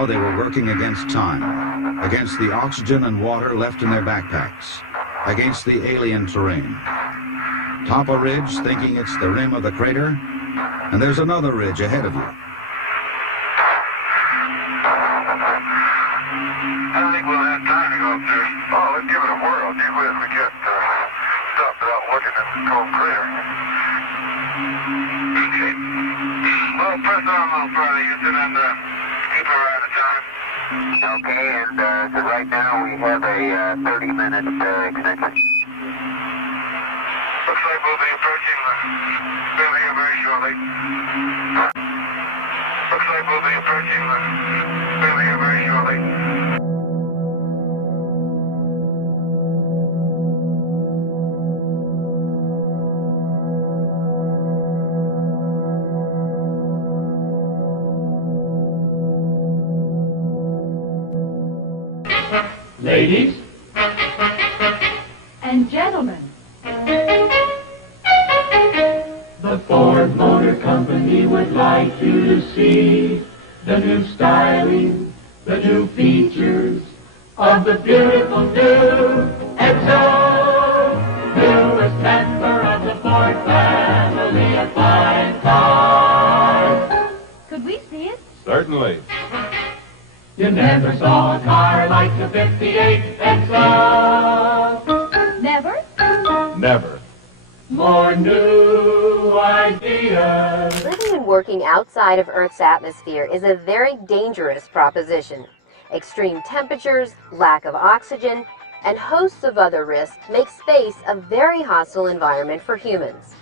Now they were working against time, against the oxygen and water left in their backpacks, against the alien terrain. Top a ridge, thinking it's the rim of the crater, and there's another ridge ahead of you. I don't think we'll have time to go up there. Oh, let's give it a whirl. Gee whiz, we can't stop without looking at the cold crater. Okay. Well, press on a little further, Houston, and keep her out of time. Okay, and so right now we have a 30-minute extension. Looks like we'll be approaching the rim here very shortly. Looks like we'll be approaching the rim here very shortly. Ladies and gentlemen, the Ford Motor Company would like you to see the new styling, the new features of the beautiful new XO, newest member of the Ford family of fine cars. could we see it? Certainly. You never saw a car like the 58 XO. Never? Never. More new ideas. Living and working outside of Earth's atmosphere is a very dangerous proposition. Extreme temperatures, lack of oxygen, and hosts of other risks make space a very hostile environment for humans.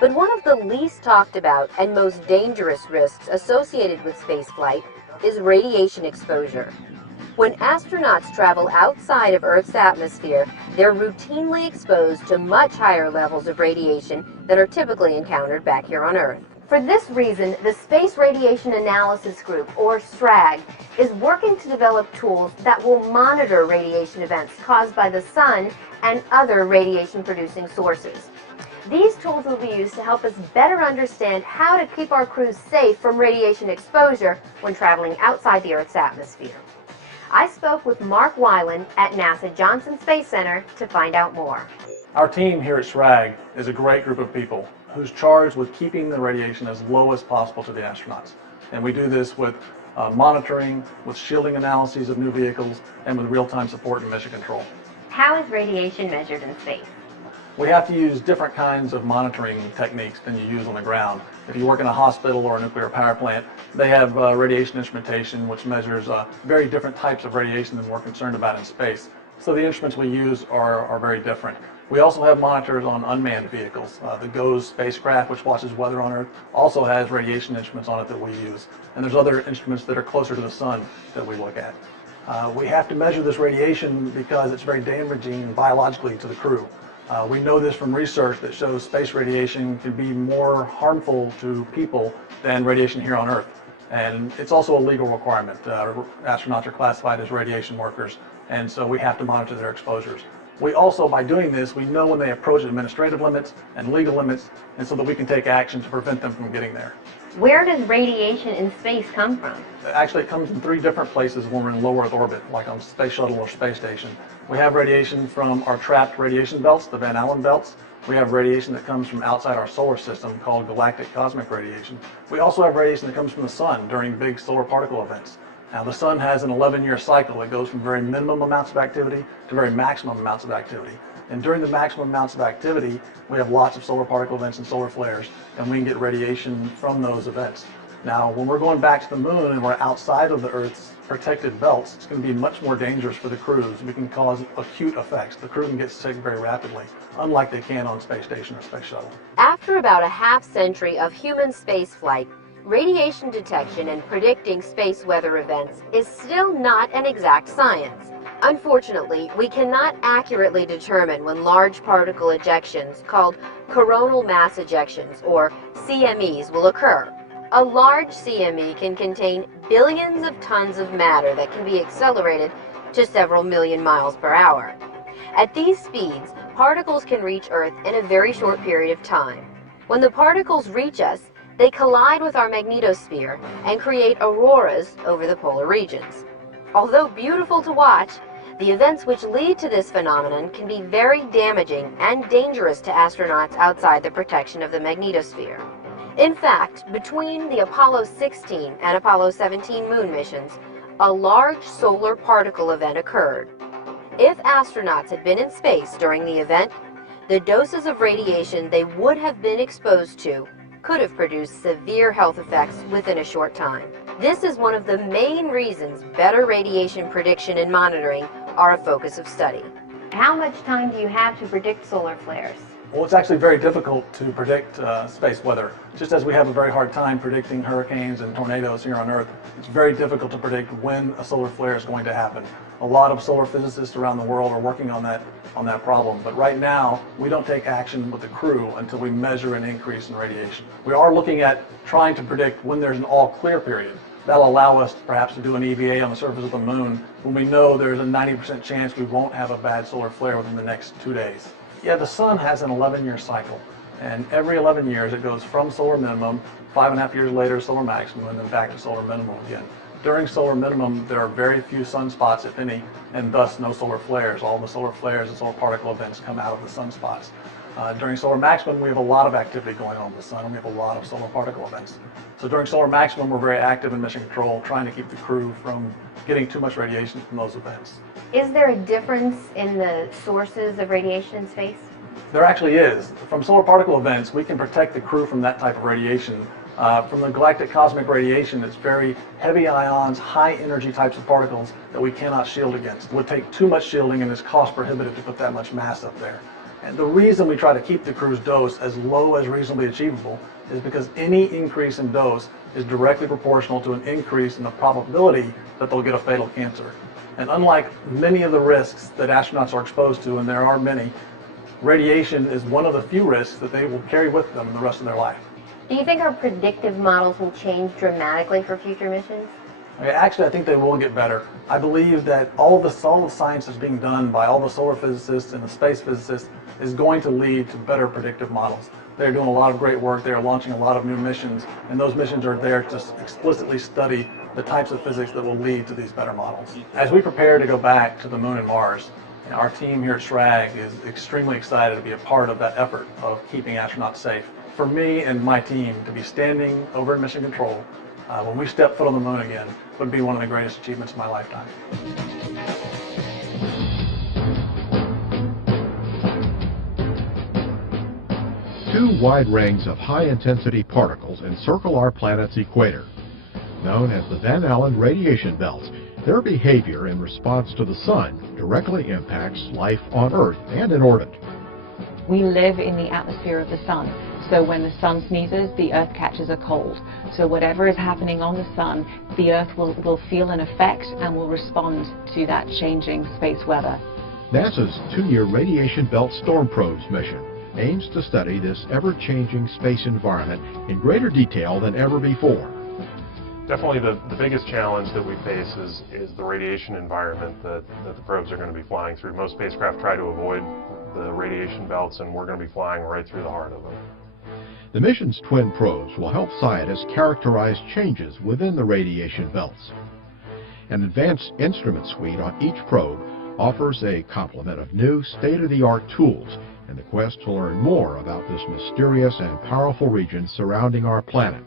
But one of the least talked about and most dangerous risks associated with spaceflight is radiation exposure. When astronauts travel outside of Earth's atmosphere, they're routinely exposed to much higher levels of radiation than are typically encountered back here on Earth. For this reason, the Space Radiation Analysis Group, or SRAG, is working to develop tools that will monitor radiation events caused by the sun and other radiation-producing sources. These tools will be used to help us better understand how to keep our crews safe from radiation exposure when traveling outside the Earth's atmosphere. I spoke with Mark Weiland at NASA Johnson Space Center to find out more. Our team here at SRAG is a great group of people who's charged with keeping the radiation as low as possible to the astronauts. And we do this with monitoring, with shielding analyses of new vehicles, and with real-time support and mission control. How is radiation measured in space? We have to use different kinds of monitoring techniques than you use on the ground. If you work in a hospital or a nuclear power plant, they have radiation instrumentation which measures very different types of radiation than we're concerned about in space. So the instruments we use are very different. We also have monitors on unmanned vehicles. The GOES spacecraft, which watches weather on Earth, also has radiation instruments on it that we use. And there's other instruments that are closer to the sun that we look at. We have to measure this radiation because it's very damaging biologically to the crew. We know this from research that shows space radiation can be more harmful to people than radiation here on Earth. And it's also a legal requirement. Astronauts are classified as radiation workers, and so we have to monitor their exposures. We also, by doing this, we know when they approach administrative limits and legal limits, and so that we can take action to prevent them from getting there. Where does radiation in space come from? Actually, it comes in 3 different places when we're in low Earth orbit, like on Space Shuttle or Space Station. We have radiation from our trapped radiation belts, the Van Allen belts. We have radiation that comes from outside our solar system called galactic cosmic radiation. We also have radiation that comes from the sun during big solar particle events. Now, the sun has an 11-year cycle. It goes from very minimum amounts of activity to very maximum amounts of activity. And during the maximum amounts of activity, we have lots of solar particle events and solar flares, and we can get radiation from those events. Now, when we're going back to the moon and we're outside of the Earth's protected belts, it's going to be much more dangerous for the crews. We can cause acute effects. The crew can get sick very rapidly, unlike they can on Space Station or Space Shuttle. After about a half-century of human spaceflight, radiation detection and predicting space weather events is still not an exact science. Unfortunately, we cannot accurately determine when large particle ejections, called coronal mass ejections, or CMEs, will occur. A large CME can contain billions of tons of matter that can be accelerated to several million miles per hour. At these speeds, particles can reach Earth in a very short period of time. When the particles reach us, They collide with our magnetosphere and create auroras over the polar regions. Although beautiful to watch, the events which lead to this phenomenon can be very damaging and dangerous to astronauts outside the protection of the magnetosphere. In fact, between the Apollo 16 and Apollo 17 moon missions, a large solar particle event occurred. If astronauts had been in space during the event, the doses of radiation they would have been exposed to could have produced severe health effects within a short time. This is one of the main reasons better radiation prediction and monitoring are a focus of study. How much time do you have to predict solar flares? Well, it's actually very difficult to predict space weather. Just as we have a very hard time predicting hurricanes and tornadoes here on Earth, it's very difficult to predict when a solar flare is going to happen. A lot of solar physicists around the world are working on that problem, but right now we don't take action with the crew until we measure an increase in radiation. We are looking at trying to predict when there's an all-clear period. That'll allow us perhaps to do an EVA on the surface of the moon when we know there's a 90% chance we won't have a bad solar flare within the next 2 days. Yeah, the sun has an 11-year cycle, and every 11 years it goes from solar minimum, 5.5 years later solar maximum, and then back to solar minimum again. During solar minimum, there are very few sunspots, if any, and thus no solar flares. All the solar flares and solar particle events come out of the sunspots. During solar maximum, we have a lot of activity going on with the sun, and we have a lot of solar particle events. So during solar maximum, we're very active in mission control, trying to keep the crew from getting too much radiation from those events. Is there a difference in the sources of radiation in space? There actually is. From solar particle events, we can protect the crew from that type of radiation. From the galactic cosmic radiation, it's very heavy ions, high energy types of particles that we cannot shield against. It would take too much shielding and is cost prohibitive to put that much mass up there. And the reason we try to keep the crew's dose as low as reasonably achievable is because any increase in dose is directly proportional to an increase in the probability that they'll get a fatal cancer. And unlike many of the risks that astronauts are exposed to, and there are many, radiation is one of the few risks that they will carry with them the rest of their life. Do you think our predictive models will change dramatically for future missions? Actually, I think they will get better. I believe that all the science that's being done by all the solar physicists and the space physicists is going to lead to better predictive models. They're doing a lot of great work. They're launching a lot of new missions, and those missions are there to explicitly study the types of physics that will lead to these better models. As we prepare to go back to the moon and Mars, our team here at SRAG is extremely excited to be a part of that effort of keeping astronauts safe. For me and my team to be standing over in mission control when we step foot on the moon again would be one of the greatest achievements of my lifetime. Two wide rings of high-intensity particles encircle our planet's equator. Known as the Van Allen radiation belts, their behavior in response to the sun directly impacts life on Earth and in orbit. We live in the atmosphere of the sun, so when the sun sneezes, the Earth catches a cold. So whatever is happening on the sun, the Earth will feel an effect and will respond to that changing space weather. NASA's 2-year Radiation Belt Storm Probes mission aims to study this ever-changing space environment in greater detail than ever before. Definitely the biggest challenge that we face is the radiation environment that the probes are going to be flying through. Most spacecraft try to avoid the radiation belts, and we're going to be flying right through the heart of them. The mission's twin probes will help scientists characterize changes within the radiation belts. An advanced instrument suite on each probe offers a complement of new state-of-the-art tools in the quest to learn more about this mysterious and powerful region surrounding our planet.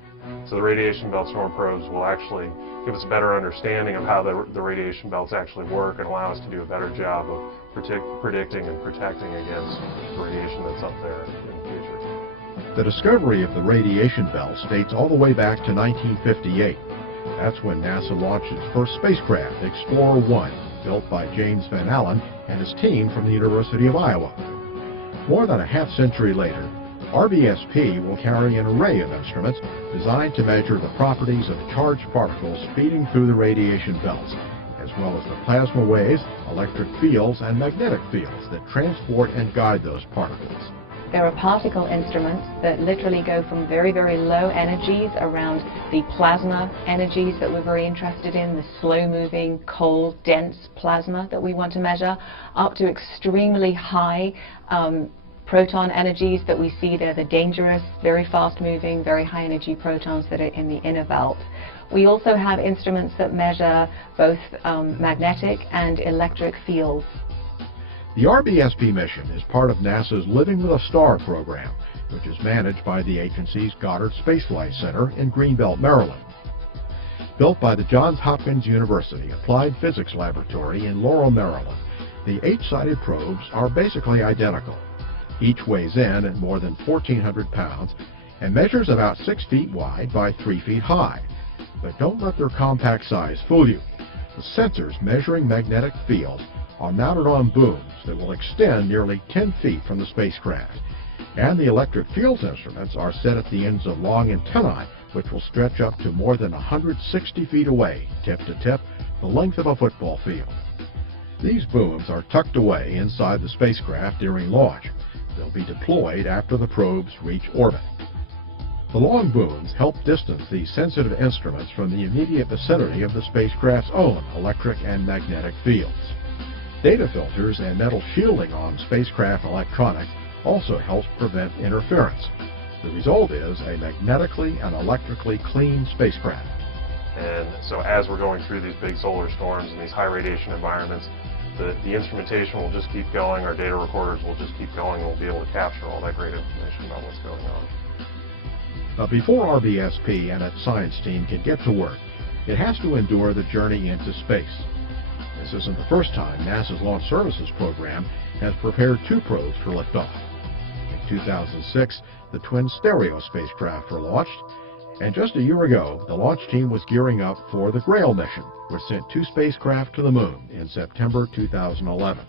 So the radiation belt storm probes will actually give us a better understanding of how the radiation belts actually work and allow us to do a better job of predicting and protecting against the radiation that's up there in the future. The discovery of the radiation belt dates all the way back to 1958. That's when NASA launched its first spacecraft, Explorer 1, built by James Van Allen and his team from the University of Iowa. More than a half-century later, RBSP will carry an array of instruments designed to measure the properties of charged particles feeding through the radiation belts, as well as the plasma waves, electric fields, and magnetic fields that transport and guide those particles. There are particle instruments that literally go from very, very low energies around the plasma energies that we're very interested in, the slow-moving, cold, dense plasma that we want to measure, up to extremely high proton energies that we see, they're the dangerous, very fast-moving, very high-energy protons that are in the inner belt. We also have instruments that measure both magnetic and electric fields. The RBSP mission is part of NASA's Living with a Star program, which is managed by the agency's Goddard Space Flight Center in Greenbelt, Maryland. Built by the Johns Hopkins University Applied Physics Laboratory in Laurel, Maryland, the 8-sided probes are basically identical. Each weighs in at more than 1,400 pounds and measures about 6 feet wide by 3 feet high. But don't let their compact size fool you. The sensors measuring magnetic fields are mounted on booms that will extend nearly 10 feet from the spacecraft. And the electric fields instruments are set at the ends of long antennae, which will stretch up to more than 160 feet away, tip to tip, the length of a football field. These booms are tucked away inside the spacecraft during launch. They'll be deployed after the probes reach orbit. The long booms help distance these sensitive instruments from the immediate vicinity of the spacecraft's own electric and magnetic fields. Data filters and metal shielding on spacecraft electronics also helps prevent interference. The result is a magnetically and electrically clean spacecraft. And so as we're going through these big solar storms and these high radiation environments, the instrumentation will just keep going, our data recorders will just keep going, and we'll be able to capture all that great information about what's going on. But before RBSP and its science team can get to work, it has to endure the journey into space. This isn't the first time NASA's Launch Services Program has prepared 2 probes for liftoff. In 2006, the twin stereo spacecraft were launched, and just a year ago, the launch team was gearing up for the Grail mission, which sent 2 spacecraft to the moon in September 2011.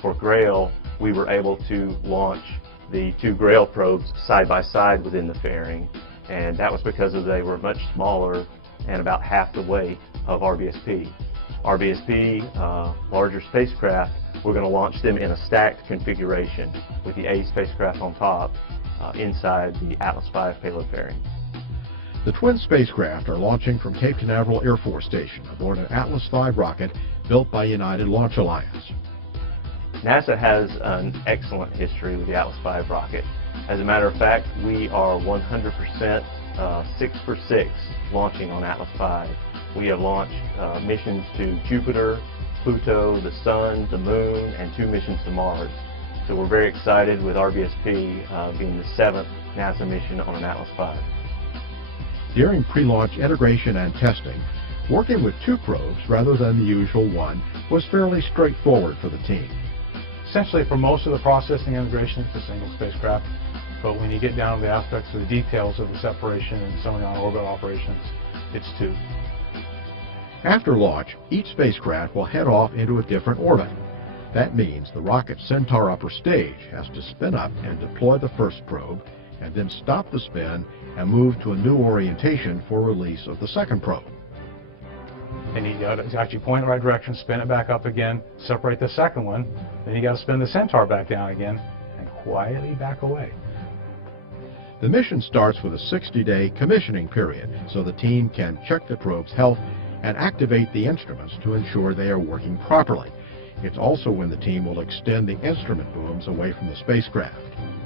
For Grail, we were able to launch the 2 Grail probes side by side within the fairing, and that was because they were much smaller and about half the weight of RBSP. RBSP, larger spacecraft, we're going to launch them in a stacked configuration with the A spacecraft on top inside the Atlas V payload fairing. The twin spacecraft are launching from Cape Canaveral Air Force Station aboard an Atlas V rocket built by United Launch Alliance. NASA has an excellent history with the Atlas V rocket. As a matter of fact, we are 100% 6 for 6 launching on Atlas V. We have launched missions to Jupiter, Pluto, the Sun, the Moon, and 2 missions to Mars. So we're very excited with RBSP being the 7th NASA mission on an Atlas V. During pre-launch integration and testing, working with 2 probes rather than the usual 1 was fairly straightforward for the team. Essentially, for most of the processing integration, it's a single spacecraft, but when you get down to the aspects of the details of the separation and some of the on-orbit operations, it's 2. After launch, each spacecraft will head off into a different orbit. That means the rocket Centaur upper stage has to spin up and deploy the first probe, and then stop the spin and move to a new orientation for release of the second probe. And you got to actually point in the right direction, spin it back up again, separate the second one, then you got to spin the Centaur back down again, and quietly back away. The mission starts with a 60-day commissioning period, so the team can check the probe's health and activate the instruments to ensure they are working properly. It's also when the team will extend the instrument booms away from the spacecraft.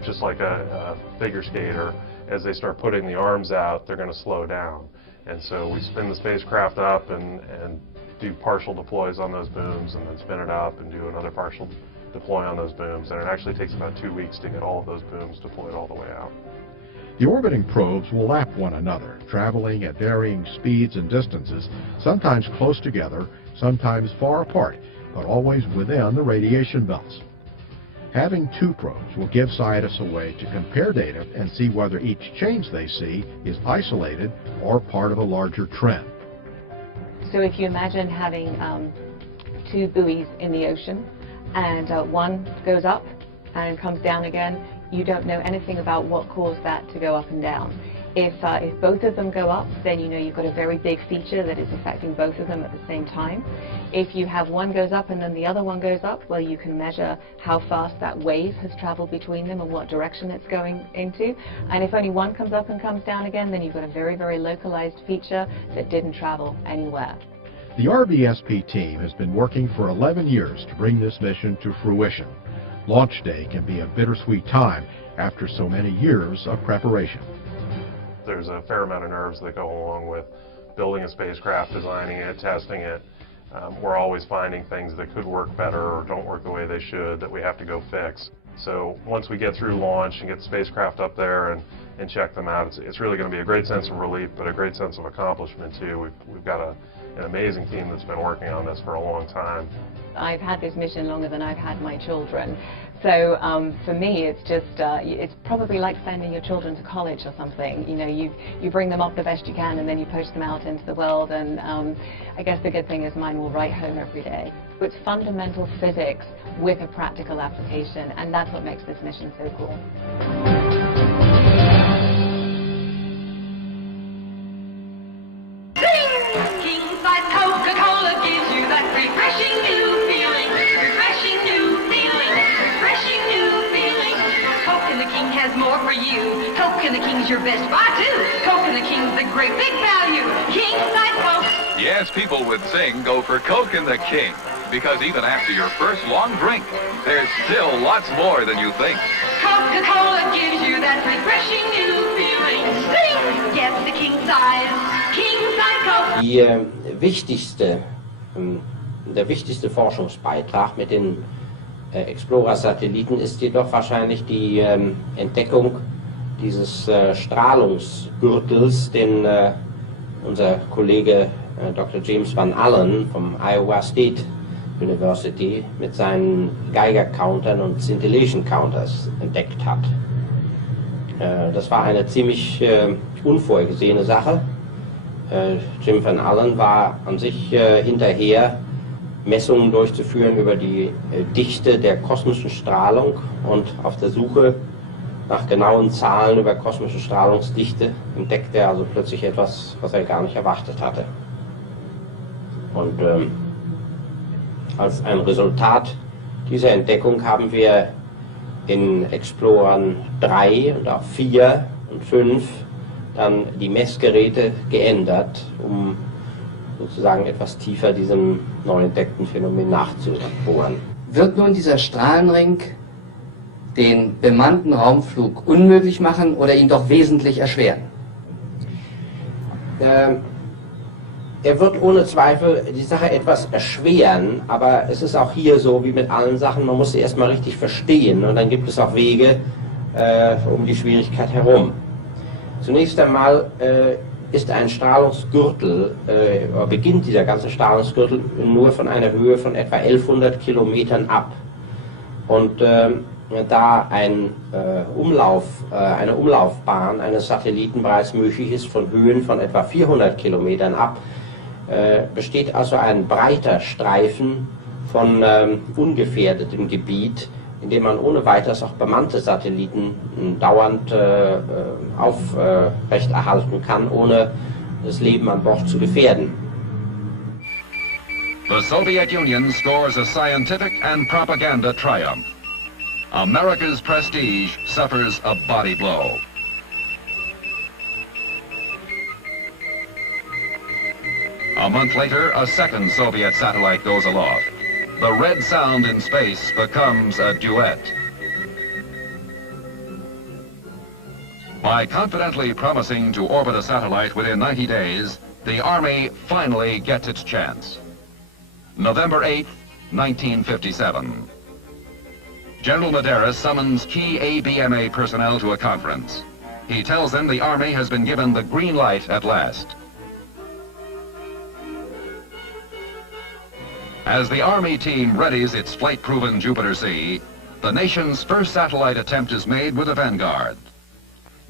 Just like a figure skater, as they start putting the arms out, they're going to slow down. And so we spin the spacecraft up and do partial deploys on those booms, and then spin it up and do another partial deploy on those booms. And it actually takes about 2 weeks to get all of those booms deployed all the way out. The orbiting probes will lap one another, traveling at varying speeds and distances, sometimes close together, sometimes far apart, but always within the radiation belts. Having 2 probes will give scientists a way to compare data and see whether each change they see is isolated or part of a larger trend. So if you imagine having 2 buoys in the ocean, and one goes up and comes down again, you don't know anything about what caused that to go up and down. If both of them go up, then you know you've got a very big feature that is affecting both of them at the same time. If you have one goes up and then the other one goes up, well, you can measure how fast that wave has traveled between them and what direction it's going into. And if only one comes up and comes down again, then you've got a very, very localized feature that didn't travel anywhere. The RBSP team has been working for 11 years to bring this mission to fruition. Launch day can be a bittersweet time after so many years of preparation. There's a fair amount of nerves that go along with building a spacecraft, designing it, testing it. We're always finding things that could work better or don't work the way they should that we have to go fix. So once we get through launch and get the spacecraft up there and check them out, it's really going to be a great sense of relief, but a great sense of accomplishment too. We've got an amazing team that's been working on this for a long time. I've had this mission longer than I've had my children. So for me, it's just, it's probably like sending your children to college or something. You know, you bring them up the best you can and then you push them out into the world. And I guess the good thing is mine will write home every day. It's fundamental physics with a practical application, and that's what makes this mission so cool. King-size Coca-Cola gives you that refreshing new feeling, refreshing new feeling, refreshing new feeling. Coke and the King has more for you. Coke and the King's your best buy too. Coke and the King's the great big value. King-size Coke. Yes, people would sing go for Coke and the King, because even after your first long drink, there's still lots more than you think. Coca-Cola gives you that refreshing new feeling. Sing! Get the king-size Coke. Der wichtigste Forschungsbeitrag mit den Explorer-Satelliten ist jedoch wahrscheinlich die Entdeckung dieses Strahlungsgürtels, den unser Kollege Dr. James Van Allen vom Iowa State University mit seinen Geiger-Countern und Scintillation-Counters entdeckt hat. Das war eine ziemlich unvorhergesehene Sache. Jim Van Allen war an sich hinterher, Messungen durchzuführen über die Dichte der kosmischen Strahlung, und auf der Suche nach genauen Zahlen über kosmische Strahlungsdichte entdeckte er also plötzlich etwas, was er gar nicht erwartet hatte. Und als ein Resultat dieser Entdeckung haben wir in Explorern 3 und auch 4 und 5 dann die Messgeräte geändert, um sozusagen etwas tiefer diesem neu entdeckten Phänomen nachzubohren. Wird nun dieser Strahlenring den bemannten Raumflug unmöglich machen oder ihn doch wesentlich erschweren? Er wird ohne Zweifel die Sache etwas erschweren, aber es ist auch hier so wie mit allen Sachen, man muss sie erstmal richtig verstehen, und dann gibt es auch Wege um die Schwierigkeit herum. Zunächst einmal ist ein Strahlungsgürtel, beginnt dieser ganze Strahlungsgürtel nur von einer Höhe von etwa 1100 Kilometern ab. Und da eine Umlaufbahn eines Satelliten bereits möglich ist von Höhen von etwa 400 Kilometern ab, besteht also ein breiter Streifen von ungefährdetem Gebiet, in dem man ohne weiteres auch bemannte Satelliten dauernd aufrechterhalten kann, ohne das Leben an Bord zu gefährden. The Soviet Union scores a scientific and propaganda triumph. America's prestige suffers a body blow. A month later, a second Soviet satellite goes aloft. The red sound in space becomes a duet. By confidently promising to orbit a satellite within 90 days, the Army finally gets its chance. November 8, 1957. General Medeiros summons key ABMA personnel to a conference. He tells them the Army has been given the green light at last. As the Army team readies its flight-proven Jupiter-C, the nation's first satellite attempt is made with the Vanguard.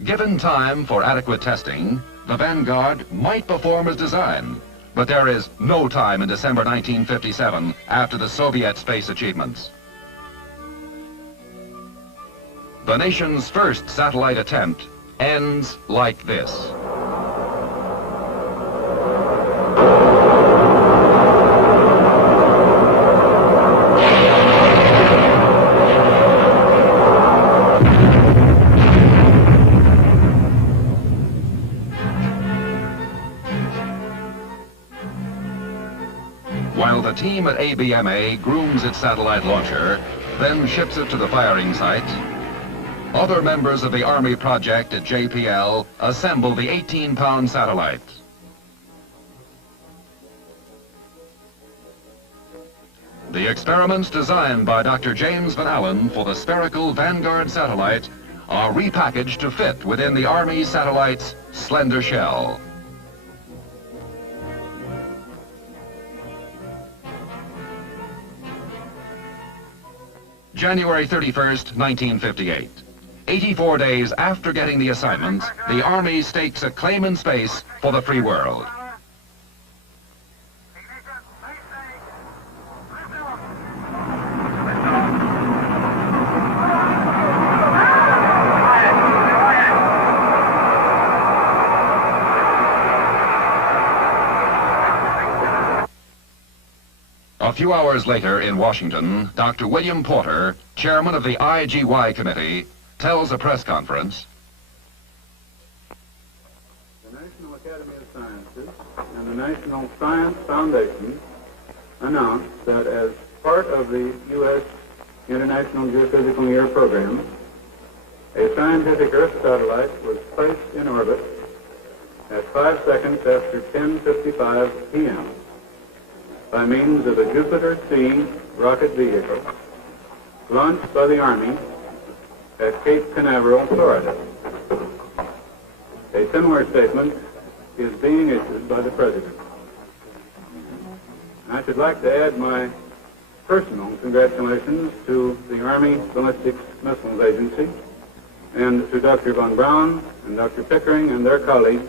Given time for adequate testing, the Vanguard might perform as designed, but there is no time in December 1957 after the Soviet space achievements. The nation's first satellite attempt ends like this. While the team at ABMA grooms its satellite launcher, then ships it to the firing site. Other members of the Army project at JPL assemble the 18-pound satellite. The experiments designed by Dr. James Van Allen for the spherical Vanguard satellite are repackaged to fit within the Army satellite's slender shell. January 31st, 1958. 84 days after getting the assignment, the Army stakes a claim in space for the free world. A few hours later in Washington, Dr. William Porter, chairman of the IGY committee, tells a press conference, the National Academy of Sciences and the National Science Foundation announced that as part of the U.S. International Geophysical Year program, a scientific Earth satellite was placed in orbit at 5 seconds after 10:55 p.m. by means of a Jupiter-C rocket vehicle launched by the Army at Cape Canaveral, Florida. A similar statement is being issued by the President. I should like to add my personal congratulations to the Army Ballistic Missiles Agency and to Dr. Von Braun and Dr. Pickering and their colleagues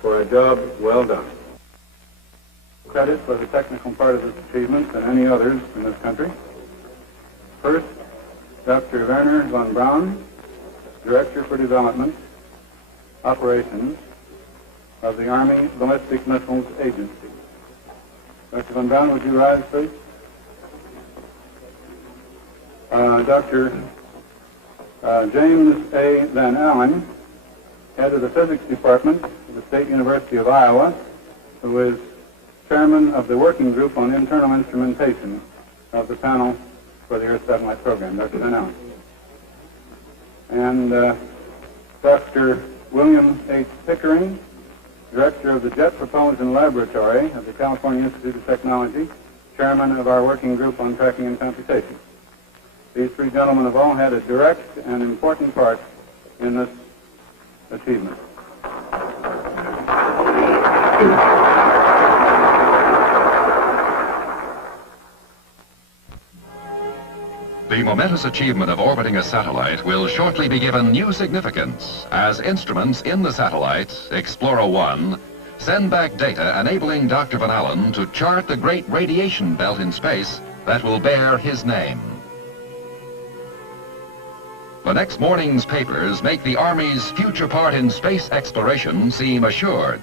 for a job well done. Credit for the technical part of this achievement than any others in this country. First, Dr. Werner von Braun, Director for Development, Operations of the Army Ballistic Missiles Agency. Dr. von Braun, would you rise, please? Dr. James A. Van Allen, head of the Physics Department of the State University of Iowa, who is chairman of the Working Group on Internal Instrumentation of the panel for the Earth Satellite Program, Dr. Van Allen. And Dr. William H. Pickering, Director of the Jet Propulsion Laboratory of the California Institute of Technology, chairman of our Working Group on Tracking and Computation. These three gentlemen have all had a direct and important part in this achievement. The momentous achievement of orbiting a satellite will shortly be given new significance as instruments in the satellite, Explorer-1, send back data enabling Dr. Van Allen to chart the great radiation belt in space that will bear his name. The next morning's papers make the Army's future part in space exploration seem assured.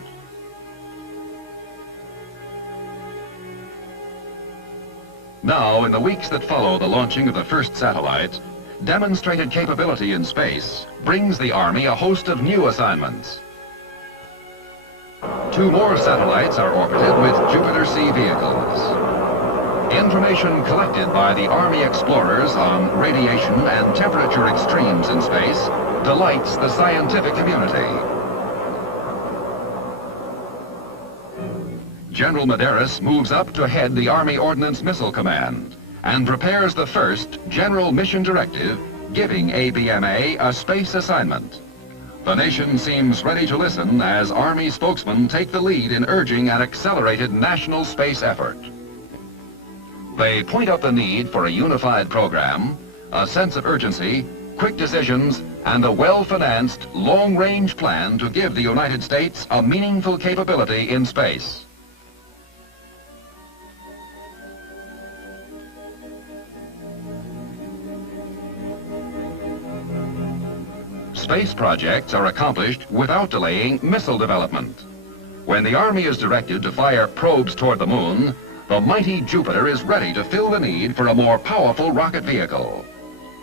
Now, in the weeks that follow the launching of the first satellite, demonstrated capability in space brings the Army a host of new assignments. 2 more satellites are orbited with Jupiter-C vehicles. Information collected by the Army explorers on radiation and temperature extremes in space delights the scientific community. General Medeiros moves up to head the Army Ordnance Missile Command and prepares the first General Mission Directive giving ABMA a space assignment. The nation seems ready to listen as Army spokesmen take the lead in urging an accelerated national space effort. They point out the need for a unified program, a sense of urgency, quick decisions, and a well-financed, long-range plan to give the United States a meaningful capability in space. Space projects are accomplished without delaying missile development. When the Army is directed to fire probes toward the moon, the mighty Jupiter is ready to fill the need for a more powerful rocket vehicle.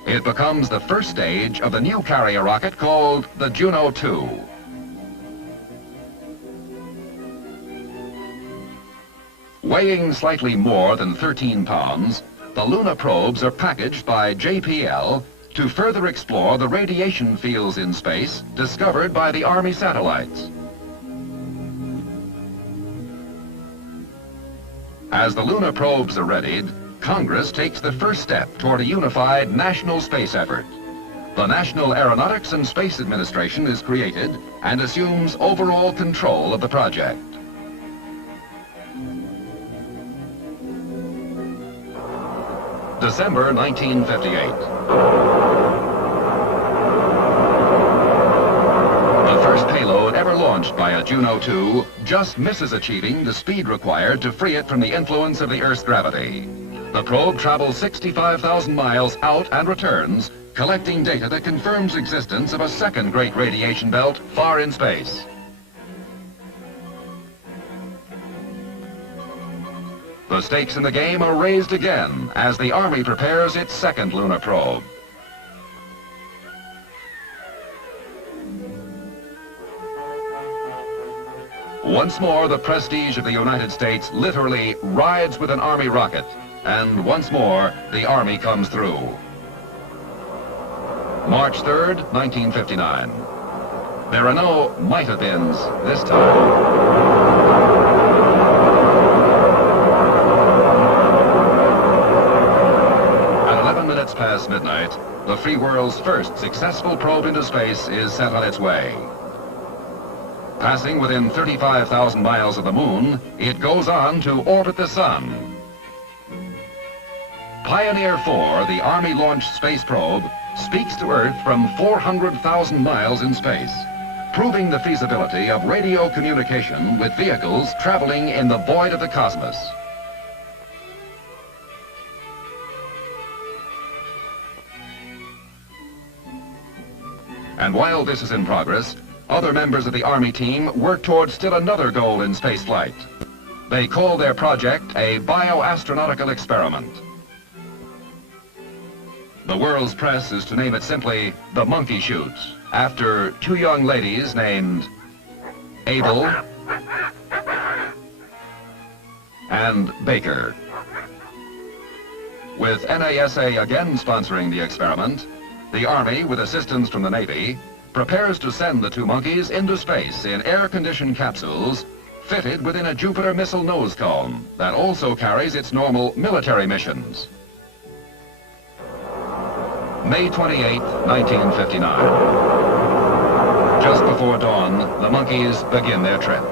It becomes the first stage of the new carrier rocket called the Juno 2. Weighing slightly more than 13 pounds, the Luna probes are packaged by JPL to further explore the radiation fields in space discovered by the Army satellites. As the Luna probes are readied, Congress takes the first step toward a unified national space effort. The National Aeronautics and Space Administration is created and assumes overall control of the project. December 1958. The first payload ever launched by a Juno 2 just misses achieving the speed required to free it from the influence of the Earth's gravity. The probe travels 65,000 miles out and returns, collecting data that confirms existence of a second great radiation belt far in space. The stakes in the game are raised again as the Army prepares its second lunar probe. Once more, the prestige of the United States literally rides with an Army rocket, and once more, the Army comes through. March 3rd, 1959. There are no might-have-beens this time. Past midnight, the free world's first successful probe into space is set on its way. Passing within 35,000 miles of the moon, it goes on to orbit the sun. Pioneer 4, the Army-launched space probe, speaks to Earth from 400,000 miles in space, proving the feasibility of radio communication with vehicles traveling in the void of the cosmos. And while this is in progress, other members of the Army team work towards still another goal in spaceflight. They call their project a bioastronautical experiment. The world's press is to name it simply the Monkey Shoot, after two young ladies named Abel and Baker. With NASA again sponsoring the experiment, the Army, with assistance from the Navy, prepares to send the two monkeys into space in air-conditioned capsules fitted within a Jupiter missile nose cone that also carries its normal military missions. May 28, 1959. Just before dawn, the monkeys begin their trip.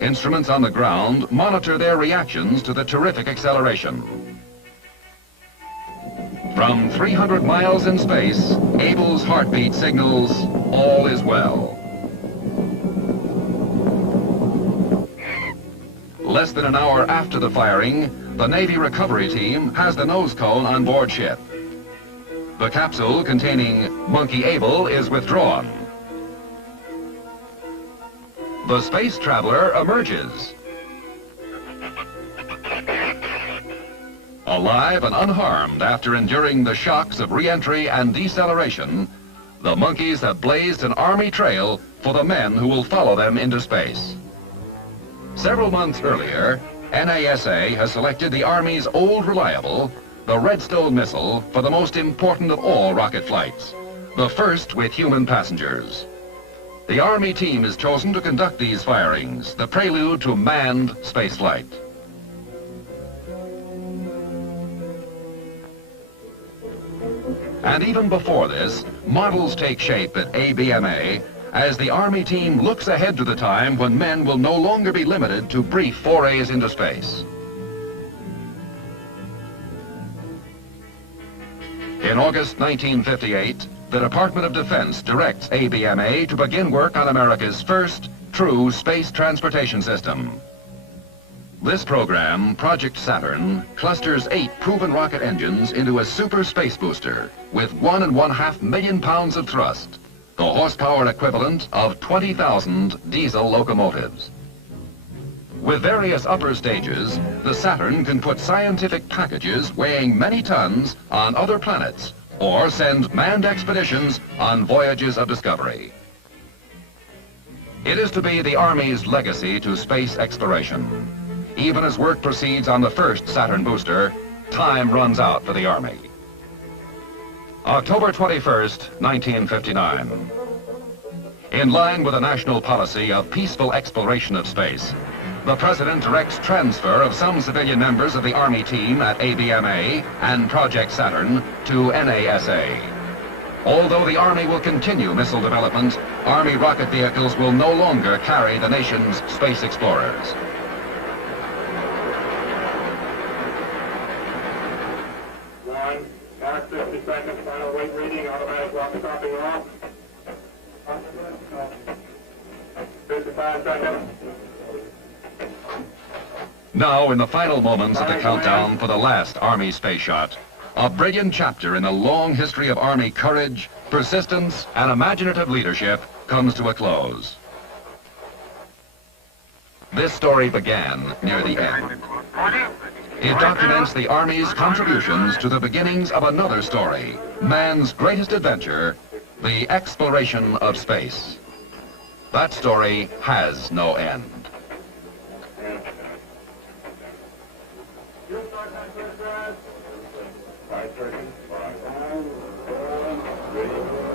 Instruments on the ground monitor their reactions to the terrific acceleration. From 300 miles in space, Abel's heartbeat signals all is well. Less than an hour after the firing, the Navy recovery team has the nose cone on board ship. The capsule containing Monkey Abel is withdrawn. The space traveler emerges. Alive and unharmed after enduring the shocks of re-entry and deceleration, the monkeys have blazed an Army trail for the men who will follow them into space. Several months earlier, NASA has selected the Army's old reliable, the Redstone missile, for the most important of all rocket flights, the first with human passengers. The Army team is chosen to conduct these firings, the prelude to manned spaceflight. And even before this, models take shape at ABMA as the Army team looks ahead to the time when men will no longer be limited to brief forays into space. In August 1958, the Department of Defense directs ABMA to begin work on America's first true space transportation system. This program, Project Saturn, clusters 8 proven rocket engines into a super space booster with 1.5 million pounds of thrust, the horsepower equivalent of 20,000 diesel locomotives. With various upper stages, the Saturn can put scientific packages weighing many tons on other planets or send manned expeditions on voyages of discovery. It is to be the Army's legacy to space exploration. even as work proceeds on the first Saturn booster, time runs out for the Army. October 21st, 1959. In line with a national policy of peaceful exploration of space, the President directs transfer of some civilian members of the Army team at ABMA and Project Saturn to NASA. Although the Army will continue missile development, Army rocket vehicles will no longer carry the nation's space explorers. Mark 50 seconds, final weight reading, automatic rocket topping off. 55 seconds. Now, in the final moments of the countdown for the last Army space shot, a brilliant chapter in the long history of Army courage, persistence, and imaginative leadership comes to a close. This story began near the end. It documents the Army's contributions to the beginnings of another story, man's greatest adventure, the exploration of space. That story has no end. Five seconds. 5, 4, 3,